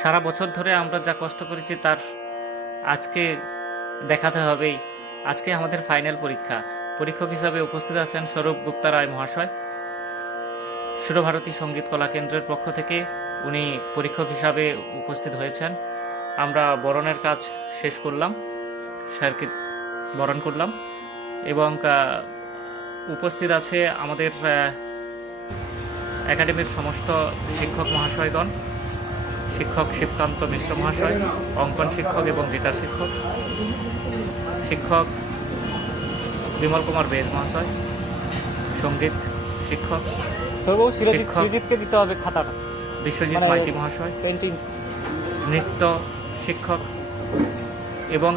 সারা বছর ধরে আমরা যা কষ্ট করেছি তার আজকে দেখাতে হবেই। আজকে আমাদের ফাইনাল পরীক্ষা। পরীক্ষক হিসাবে উপস্থিত আছেন স্বরূপ গুপ্তা রায় মহাশয়। সুরভারতী সঙ্গীত কলা কেন্দ্রের পক্ষ থেকে উনি পরীক্ষক হিসাবে উপস্থিত হয়েছেন। আমরা বরণের কাজ শেষ করলাম, স্যারকে বরণ করলাম এবং উপস্থিত আছে আমাদের একাডেমির সমস্ত শিক্ষক মহাশয়গণ, শিক্ষক শিবকান্ত মিশ্র মহাশয়, অঙ্কন শিক্ষক এবং গীতা শিক্ষক, শিক্ষক বিমল কুমার বেদ মহাশয়, সঙ্গীত শিক্ষক সৃজিতকে দিতে হবে খাতাটা, বিশ্বজিৎ মাইতি মহাশয়, পেন্টিং, নৃত্য শিক্ষক এবং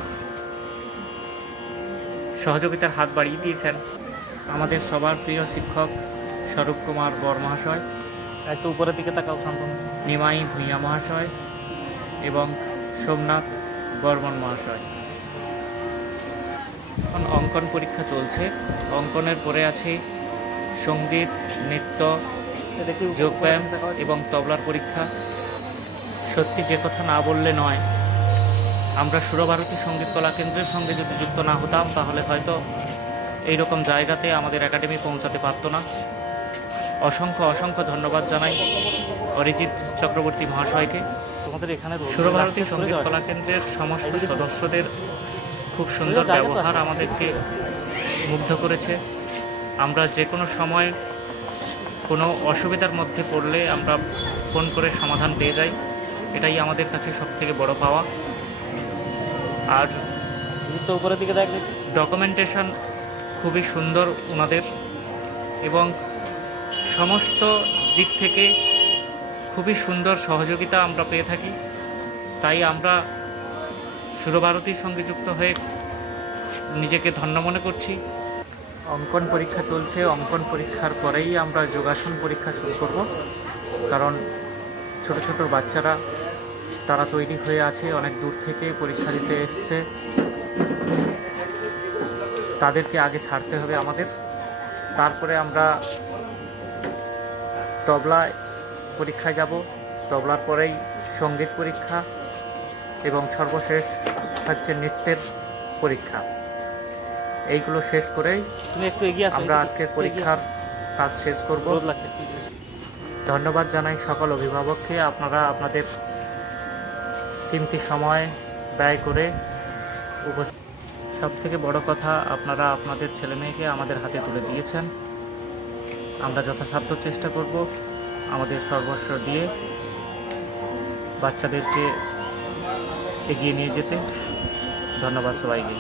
সহযোগিতার হাত বাড়িয়ে দিয়েছেন আমাদের সবার প্রিয় শিক্ষক স্বরূপ কুমার বর মহাশয়, একটু উপরের দিকে তাকাও শান্তনু, নিমাই ভূঁইয়া মহাশয় এবং সোমনাথ বর্মন মহাশয়। এখন অঙ্কন পরীক্ষা চলছে। অঙ্কনের পরে আছে সঙ্গীত, নৃত্য, যোগব্যায়াম এবং তবলার পরীক্ষা। সত্যি যে কথা না বললে নয়, আমরা সুরভারতী সঙ্গীত কলা কেন্দ্রের সঙ্গে যদি যুক্ত না হতাম তাহলে হয়তো এইরকম জায়গাতে আমাদের একাডেমি পৌঁছাতে পারতো না। অসংখ্য অসংখ্য ধন্যবাদ জানাই অরিজিৎ চক্রবর্তী মহাশয়কে। তোমাদের এখানে সুরভারতী সঙ্গীত কলা কেন্দ্রের সমস্ত সদস্যদের খুব সুন্দর ব্যবহার আমাদেরকে মুগ্ধ করেছে। আমরা যে কোনো সময় কোনো অসুবিধার মধ্যে পড়লে আমরা ফোন করে সমাধান পেয়ে যাই, এটাই আমাদের কাছে সবথেকে বড় পাওয়া। আর তো উপরের দিকে দেখ, ডকুমেন্টেশন খুবই সুন্দর ওনাদের এবং সমস্ত দিক থেকে খুবই সুন্দর সহযোগিতা আমরা পেয়ে থাকি। তাই আমরা সুরভারতীর সঙ্গে যুক্ত হয়ে নিজেকে ধন্য মনে করছি। অঙ্কন পরীক্ষা চলছে। অঙ্কন পরীক্ষার পরেই আমরা যোগাসন পরীক্ষা শুরু করব, কারণ ছোট ছোট বাচ্চারা তারা তৈরি হয়ে আছে, অনেক দূর থেকে পরীক্ষা দিতে এসছে, তাদেরকে আগে ছাড়তে হবে আমাদের। তারপরে আমরা তবলায় পরীক্ষায় যাব, তবলার পরেই সঙ্গীত পরীক্ষা এবং সর্বশেষ হচ্ছে নৃত্যের পরীক্ষা। এইগুলো শেষ করেই তুমি একটু এগিয়ে আসো, আমরা আজকের পরীক্ষার কাজ শেষ করব। ধন্যবাদ জানাই সকল অভিভাবককে, আপনারা আপনাদের কিমতি সময় ব্যয় করে উপস্থিত। সব থেকে বড় কথা, আপনারা আপনাদের ছেলেমেয়েকে আমাদের হাতে তুলে দিয়েছেন। আমরা যথাসাধ্য চেষ্টা করব আমাদের সর্বস্ব দিয়ে বাচ্চাদেরকে এগিয়ে নিয়ে যেতে। ধন্যবাদ সবাইকে।